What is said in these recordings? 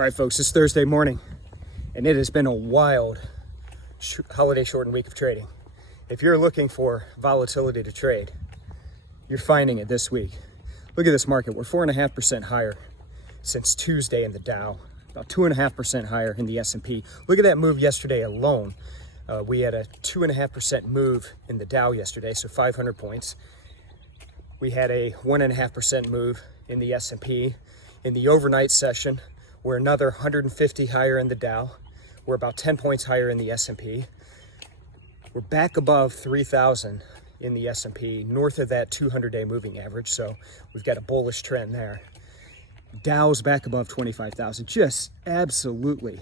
All right, folks, it's Thursday morning, and it has been a wild holiday shortened week of trading. If you're looking for volatility to trade, you're finding it this week. Look at this market. We're 4.5% higher since Tuesday in the Dow, about 2.5% higher in the S&P. Look at that move yesterday alone. We had a 2.5% move in the Dow yesterday, so 500 points. We had a 1.5% move in the S&P. In the overnight session, we're another 150 higher in the Dow. We're about 10 points higher in the S&P. We're back above 3,000 in the S&P, north of that 200-day moving average. So we've got a bullish trend there. Dow's back above 25,000. Just absolutely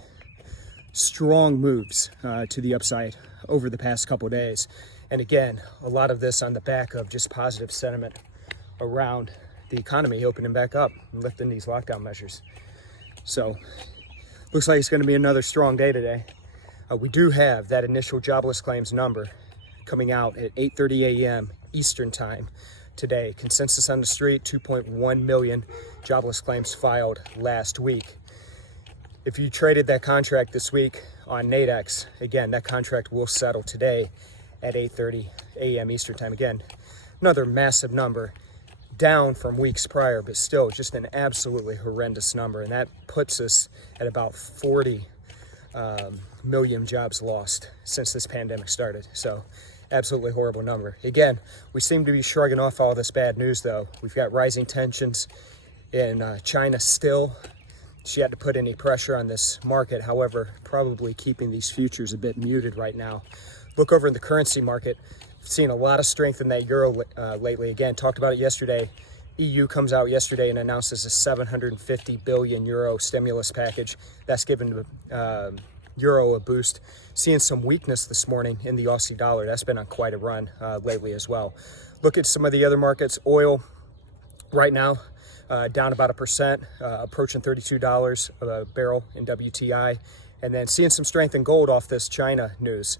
strong moves to the upside over the past couple of days. And again, a lot of this on the back of just positive sentiment around the economy opening back up and lifting these lockdown measures. So looks like it's going to be another strong day today. We do have that initial jobless claims number coming out at 8:30 a.m. Eastern time today. Consensus on the street, 2.1 million jobless claims filed last week. If you traded that contract this week on Nadex, again, that contract will settle today at 8:30 a.m. Eastern time. Again, another massive number, down from weeks prior, but still just an absolutely horrendous number. And that puts us at about 40 million jobs lost since this pandemic started. So absolutely horrible number. Again, we seem to be shrugging off all this bad news, though. We've got rising tensions in China still. She had to put any pressure on this market, however, probably keeping these futures a bit muted right now. Look over in the currency market. Seen a lot of strength in that euro lately. Again, talked about it yesterday. EU comes out yesterday and announces a 750 billion euro stimulus package. That's given euro a boost. Seeing some weakness this morning in the Aussie dollar. That's been on quite a run lately as well. Look at some of the other markets. Oil right now down about 1%, approaching $32 a barrel in WTI. And then seeing some strength in gold off this China news.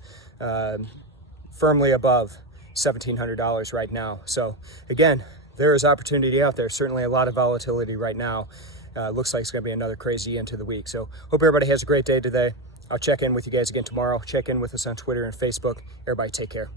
Firmly above $1,700 right now. So again, there is opportunity out there. Certainly a lot of volatility right now. Looks like it's going to be another crazy end to the week. So hope everybody has a great day today. I'll check in with you guys again tomorrow. Check in with us on Twitter and Facebook. Everybody take care.